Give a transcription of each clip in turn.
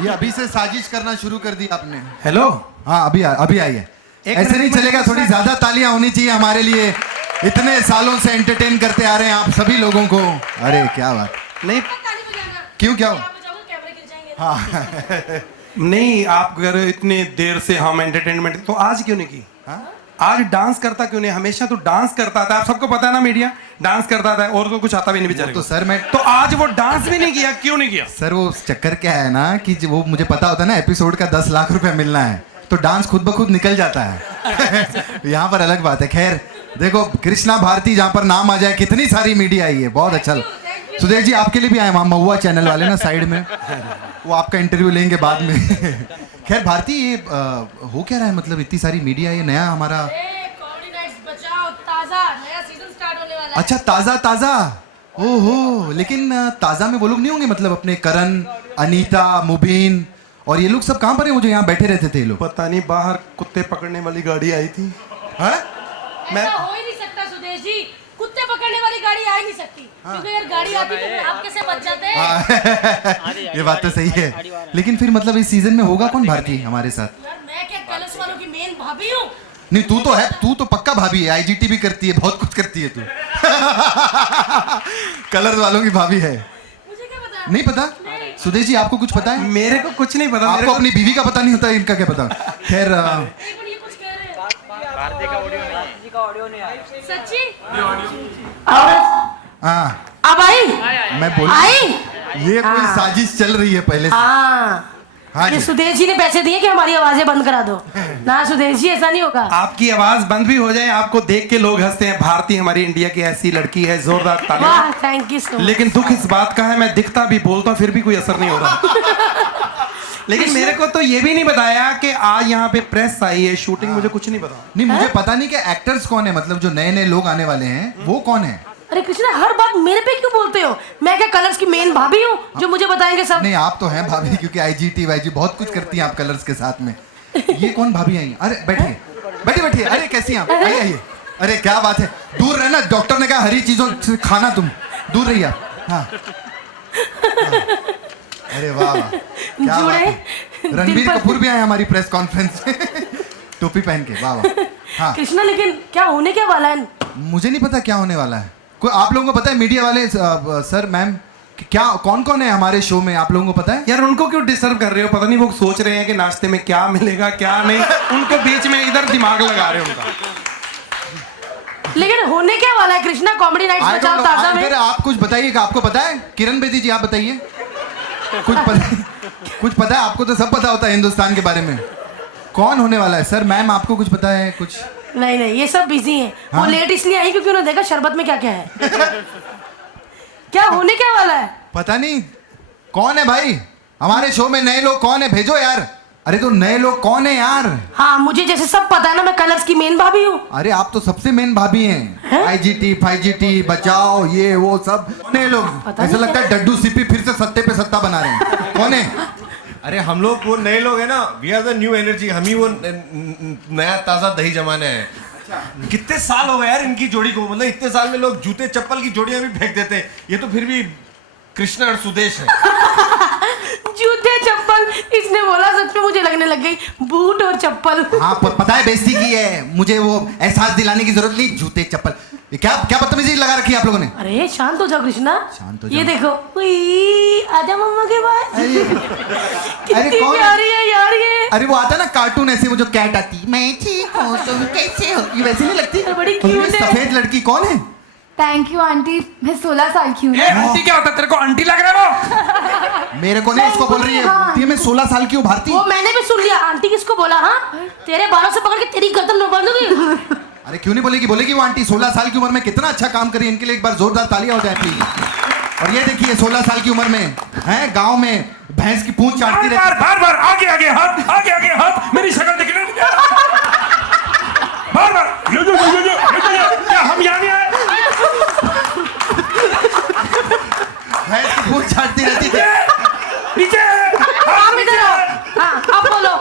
ये अभी से साजिश करना शुरू कर दी आपने। हेलो। हाँ अभी आई है। ऐसे नहीं चलेगा, थोड़ी ज्यादा तालियां होनी चाहिए हमारे लिए। इतने सालों से एंटरटेन करते आ रहे हैं आप सभी लोगों को। अरे क्या बात। नहीं क्यों, क्या हो? हाँ नहीं, आप अगर इतने देर से हम एंटरटेनमेंट, तो आज क्यों नहीं की? आज डांस करता क्यों नहीं? हमेशा तो डांस करता था, आप सबको पता है ना, मीडिया डांस करता था और तो कुछ आता भी नहीं बेचारे। तो सर मैं तो आज वो डांस भी नहीं किया, क्यों नहीं किया? सर वो चक्कर क्या है ना कि वो मुझे पता होता है ना एपिसोड का 10 लाख रुपए मिलना है, तो डांस खुद ब खुद निकल जाता है। यहाँ पर अलग बात है। खैर देखो, कृष्णा भारती जहाँ पर नाम आ जाए, कितनी सारी मीडिया आई है, बहुत अच्छा। सुदेश जी आपके लिए भी आए वहाँ महुआ चैनल वाले ना साइड में, वो आपका इंटरव्यू लेंगे बाद में। खैर भारती, ये हो क्या रहा है, मतलब इतनी सारी मीडिया, ये नया हमारा अच्छा ताजा ओहो, लेकिन ताजा में वो लोग नहीं होंगे, मतलब अपने करण, अनीता, मुबीन और ये लोग सब कहाँ पर है, वो जो यहाँ बैठे रहते थे ये लोग? पता नहीं, बाहर कुत्ते पकड़ने वाली गाड़ी आई थी। हाँ? मैं हो ही नहीं सकता सुदेश जी, कुत्ते पकड़ने वाली गाड़ी आ ही नहीं सकती। क्योंकि यार गाड़ी आती तो आप कैसे बच जाते? ये बात तो सही है, लेकिन फिर मतलब इस सीजन में होगा कौन भारती हमारे साथ? यार मैं क्या कलर्स वालों की मेन भाभी हूँ? नहीं तू तो है, तू तो पक्का भाभी है, आईजीटी भी करती है, बहुत कुछ करती है तू। कलर वालों की भाभी है। मुझे क्या पता? नहीं पता? सुदेश जी आपको कुछ पता है? मेरे को कुछ नहीं पता। आपको अपनी बीवी का पता नहीं होता, इनका क्या पता? खैर ये कुछ कह रहे हैं। भारती का ऑडियो नहीं आया। सच्ची? हाँ अब आई? मैं बोल, ये कोई साजिश चल रही है पहले से। हाँ ये जी। सुदेश जी ने पैसे दिए कि हमारी आवाजें बंद करा दो ना सुदेश जी, ऐसा नहीं होगा। आपकी आवाज बंद भी हो जाए, आपको देख के लोग हंसते हैं, भारती हमारी इंडिया की ऐसी लड़की है, जोरदार तालियां। वाह, थैंक यू सो मच। लेकिन दुख इस बात का है, मैं दिखता भी बोलता हूं फिर भी कोई असर नहीं हो रहा। लेकिन मेरे को तो ये भी नहीं बताया कि आज यहाँ पे प्रेस आई है, शूटिंग, मुझे कुछ नहीं पता। नहीं मुझे पता नहीं कि एक्टर्स कौन है, मतलब जो नए नए लोग आने वाले हैं वो कौन है? अरे कृष्णा, हर बात मेरे पे क्यों बोलते हो? मैं क्या कलर्स की मेन भाभी हूँ जो मुझे बताएंगे सब? नहीं आप तो हैं भाभी, क्योंकि आईजीटी वाईजी बहुत कुछ करती हैं आप कलर्स के साथ में। ये कौन भाभी आई? अरे बैठिए बैठिए बैठिए। अरे कैसी हैं आप? आइए आइए। अरे क्या बात है, दूर रहना, डॉक्टर ने कहा हरी चीजों से खाना, तुम दूर रहिए आप। हाँ अरे वाह वाह, क्या बात है। रणबीर कपूर भी आए हमारी प्रेस कॉन्फ्रेंस में टोपी पहन के, वाह वाह। हाँ कृष्णा, लेकिन क्या होने क्या वाला है? मुझे नहीं पता क्या होने वाला है। कोई आप लोगों को पता है, मीडिया वाले सर मैम, क्या कौन कौन है हमारे शो में, आप लोगों को पता है? यार उनको क्यों डिस्टर्ब कर रहे हो? पता नहीं वो सोच रहे हैं कि नाश्ते में क्या मिलेगा क्या नहीं, उनको बीच में इधर दिमाग लगा रहे हो उनका। लेकिन होने क्या वाला है कृष्णा कॉमेडी नाइट्स बचाओ ताजा में? आप कुछ बताइएगा, आपको पता है? किरण बेदी जी आप बताइए, कुछ पता है आपको? तो सब पता होता है हिंदुस्तान के बारे में। कौन होने वाला है सर मैम, आपको कुछ पता है? कुछ नहीं नहीं, ये सब बिजी हैं। वो लेट इसलिए आई क्योंकि उन्होंने देखा शरबत में क्या क्या है। क्या होने क्या वाला है? पता नहीं कौन है भाई हमारे शो में, नए लोग कौन है, भेजो यार। अरे तो नए लोग कौन है यार? हाँ मुझे जैसे सब पता है ना, मैं कलर्स की मेन भाभी हूँ। अरे आप तो सबसे मेन भाभी हैं। आईजीटी फाईजीटी बचाओ ये वो सब नए लोग, ऐसा लगता है डड्डू सीपी फिर से सत्ते पे सत्ता बना रहे हैं। कौन है? अरे हम लोग वो नए लोग हैं ना, we are the new energy, हम ही वो नया ताजा दही जमाने हैं। कितने साल हो गए यार इनकी जोड़ी को, मतलब इतने साल में लोग जूते चप्पल की जोड़ियां भी फेंक देते हैं, ये तो फिर भी कृष्णा और सुदेश है। जूते चप्पल, इसने बोला, सच में मुझे लगने लग गई बूट और चप्पल। हाँ पता है बेइज्जती की है, मुझे वो एहसास दिलाने की जरूरत नहीं। जूते चप्पल, क्या क्या बदतमीजी लगा रखी है आप लोगों ने? अरे शांत हो जाओ कृष्णा, शांत हो ये जाओ। देखो, आजा मम्मा के पास। कितनी कौन? प्यारी है यार ये। अरे वो आता ना कार्टून ऐसे, वो जो कैट आती, मैं ठीक हूँ तुम कैसे हो, ये वैसे नहीं लगती? बड़ी क्यूट है। सफेद लड़की कौन है? थैंक यू आंटी, मैं 16 साल की हूँ। आंटी क्या होता है? तेरे को आंटी लग रहा है? मेरे को नहीं, उसको बोल रही है। हाँ। बोलती है मैं 16 साल की हूँ भारती। वो मैंने भी सुन लिया। आंटी किसको बोला? हाँ तेरे बालों से पकड़ के तेरी गर्दन में बांध दूंगी। अरे क्यों नहीं बोलेगी, बोलेगी वो आंटी 16 साल की उम्र में कितना अच्छा काम करी, इनके लिए एक बार जोरदार तालियां हो जाए प्लीज। और ये देखिए 16 साल की उम्र में है गांव में भैंस की पूंछ चाटती रहती। बार बार आगे आगे हाथ, आगे आगे हाथ, मेरी शक्ल दिखने नहीं आ रहा। बार बार यो क्या हम यहाँ नहीं आए? भैंस की पूंछ चाटती रहती थी। नीचे आप इधर आओ। हाँ अब बोलो,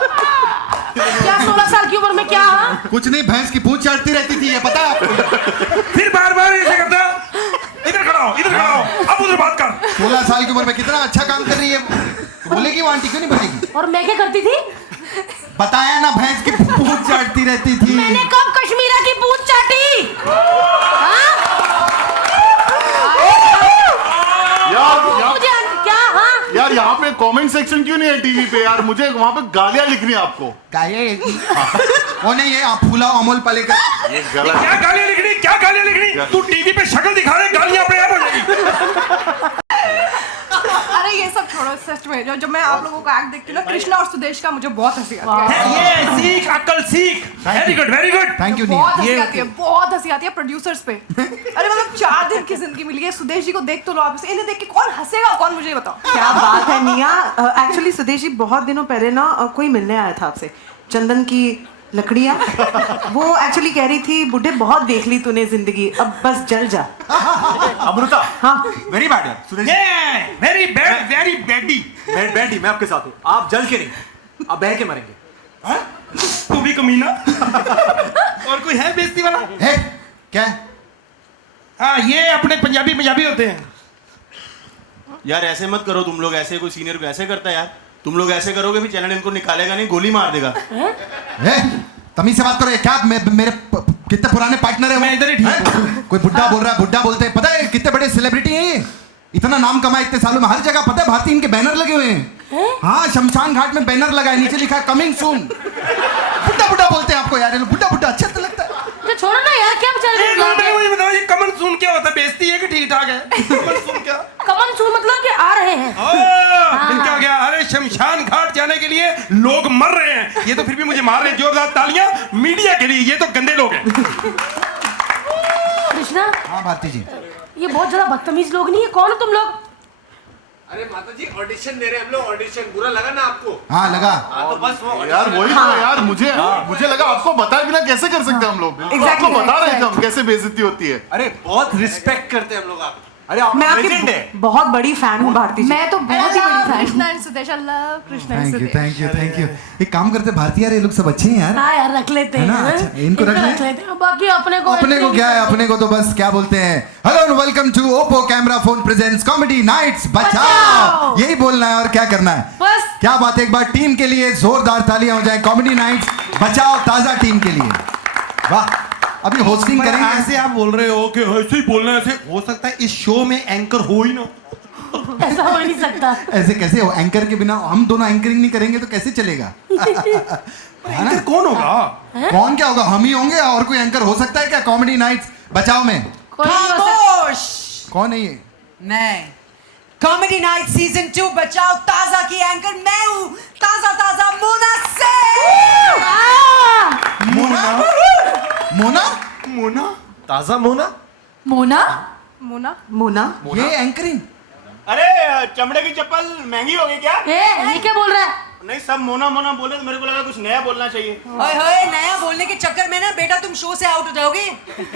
क्या 16 साल की उम्र में क्या? हाँ कुछ नहीं, भैंस की पूंछ चाटती रहती थी, ये पता है आपको? फिर बार बार ऐसे करता है। इधर खड़ा हो, इधर खड़ा हो, अब उधर बात कर। 16 साल की उम्र में कितना अच्छा काम कर रही है। बोलेगी वो आंटी, क्यों नहीं बोलेगी? और मैं क्या करती थी? बताया ना, भैंस की पूंछ चाटती रहती थी। मैंने कब कश्मीरा की पूंछ चाटी? हाँ? मुझे क्या? हाँ? यार यहाँ पे कमेंट सेक्शन क्यों नहीं है टीवी पे यार? मुझे वहाँ पे गालियाँ लिखनी है आपको। वो नहीं है, आप फूला अमोल पालेकर। ये गलत क्या गालियां लिखनी, क्या गालियां लिखनी? तू टीवी पे शक्ल दिखा रहे, गालियां अपने आप हो जाएगी। अरे ये सब छोड़ो, सच में जो मैं आप लोगों का एक्ट देखती हूँ ना, कृष्णा और सुदेश का, मुझे बहुत हंसी आती है। ये सीख, अक्ल सीख। Very good, very good. Thank you बहुत नील। हंसी आती है, बहुत हंसी आती है प्रोड्यूसर्स पे। अरे मतलब 4 दिन की जिंदगी मिली है, सुदेश जी को देख तो लो आप, इन्हें देख के कौन हंसेगा, कौन मुझे बताओ। क्या बात है निया। एक्चुअली सुदेश जी बहुत दिनों पहले ना कोई मिलने आया था आपसे, चंदन की लकड़ियाँ। वो एक्चुअली कह रही थी बुड्ढे बहुत देख ली तूने जिंदगी, अब बस जल जा। अमृता, हाँ वेरी बैड यार Sudesh. Very bad, very baddie. Bad ही, मैं आपके साथ हूँ। आप जल के नहीं, आप बह के मरेंगे। तू भी कमीना। और कोई है बेइज्जती वाला? है क्या? हाँ, ये अपने पंजाबी होते हैं। यार ऐसे मत करो तुम लोग, ऐसे कोई सीनियर को ऐसे करता है यार? तुम लोग ऐसे करोगे भी चैनल इनको निकालेगा नहीं, गोली मार देगा। तमीज से बात करो। ये क्या मेरे कितने पुराने पार्टनर है? मैं इधर ही ठीक हैं? कोई बुड्ढा बोल रहा है, बुड्ढा बोलते हैं। पता है कितने बड़े सेलिब्रिटी हैं ये? इतना नाम कमाए इतने सालों में, हर जगह पता है भारती इनके बैनर लगे हुए हैं। हाँ, शमशान घाट में बैनर लगा है, नीचे लिखा है कमिंग सून। बुड्ढा बोलते हैं आपको यार, बुड्ढा अच्छा तो लगता है। तो छोड़ो ना यार, क्या चल एक रहा मिनट, है? मुझे बताओ, ये कमन सून क्या होता है? बेइज्जती है कि ठीक ठाक है? कमन सून क्या? कमन सून मतलब कि आ रहे हैं। फिर क्या हो गया? अरे शमशान घाट जाने के लिए लोग मर रहे हैं, ये तो फिर भी मुझे मार रहे हैं। जोरदार तालियां मीडिया के लिए, ये तो गंदे लोग हैं। कृष्णा, हाँ भारती जी, ये बहुत ज्यादा बदतमीज लोग नहीं है। कौन हो तुम लोग? अरे माता जी ऑडिशन दे रहे हैं हम लोग, ऑडिशन बुरा लगा ना आपको? हाँ लगा। तो बस वो यार वही तो यार, मुझे लगा आपको बताए बिना कैसे कर सकते हम लोग। आपको बता रहे थे हम कैसे बेइज्जती होती है। अरे बहुत रिस्पेक्ट करते हैं हम लोग आप। अरे आप मैं लेजेंड है। आपकी बहुत बड़ी फैन हूँ भारती जी। मैं तो बहुत ही बड़ी फैन हूँ। Krishna and Sudesh, I love Krishna and thank you Sudesh. Thank you thank you. एक काम करते भारती यार, ये लोग सब अच्छे हैं यार। हाँ यार, रख लेते है हैं। ना? हाँ? अच्छा, इनको रख लें? लेते हैं। बाकी अपने को क्या है, अपने को तो बस क्या बोलते हैं, hello and welcome to Oppo camera phone presents comedy nights बचाओ। यही बोलना है और क्या करना है। बस। क्या बात है, एक बार टीम के लिए जोरदार तालियां हो जाए। कॉमेडी नाइट्स बचाओ ताजा टीम के लिए। वाह, अभी होस्टिंग करेंगे। ऐसे आप बोल रहे हो कि ऐसे ही बोलना, ऐसे हो सकता है इस शो में एंकर हो ही ना। ऐसा हो ही नहीं सकता। ऐसे कैसे हो? एंकर के बिना हम दोनों एंकरिंग नहीं करेंगे तो कैसे चलेगा? है ना? एंकर कौन होगा? कौन क्या होगा? हम ही होंगे, और कोई एंकर हो सकता है क्या कॉमेडी नाइट्स बचाओ में? कोई नहीं हो सकता। खामोश। कौन है ये? मैं कॉमेडी नाइट सीजन 2 बचाओ ताजा की एंकर मैं हूँ, ताजा मोना से। मोना? मोना? मोना? ताजा मोना? मोना? मोना? मोना ये एंकरिंग? अरे चमड़े की चप्पल महंगी हो गई क्या? ये क्या बोल रहा है? नहीं, सब मोना मोना बोले तो मेरे को लगा कुछ नया बोलना चाहिए। ओए होए, नया बोलने के चक्कर में ना बेटा तुम शो से आउट हो जाओगे।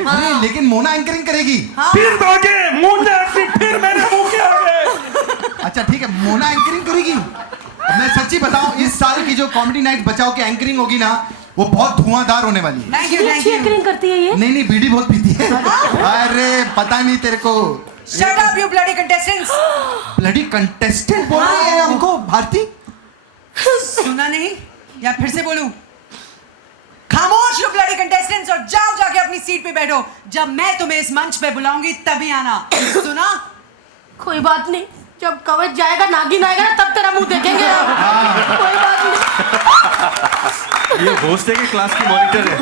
अरे लेकिन मोना एंकरिंग करेगी। फिर दोगे मोना, फिर मैंने मुंह के आगे। अच्छा ठीक है, मोना एंकरिंग करेगी। मैं सच्ची बताऊं, इस साल की जो कॉमेडी नाइट बचाओ की एंकरिंग होगी ना, वो बहुत धुआंधार होने वाली है। थैंक यू, ये थैंक अच्छी यू। एंकरिंग करती है ये। नहीं बीड़ी बहुत पीती है। अरे पता नहीं तेरे को। Shut up you bloody contestants. Bloody contestant बोल रही है हमको भारती। सुना नहीं या फिर से बोलूं? खामोश यू ब्लडी कंटेस्टेंट्स और जाओ जाके अपनी सीट पे बैठो। जब मैं तुम्हें इस मंच पे बुलाऊंगी तभी आना, सुना? कोई बात नहीं, जब कवच जाएगा, नागिन आएगा ना, तब तेरा मुंह देखेंगे। कोई बात नहीं। ये होस्ट है कि क्लास की मॉनिटर है?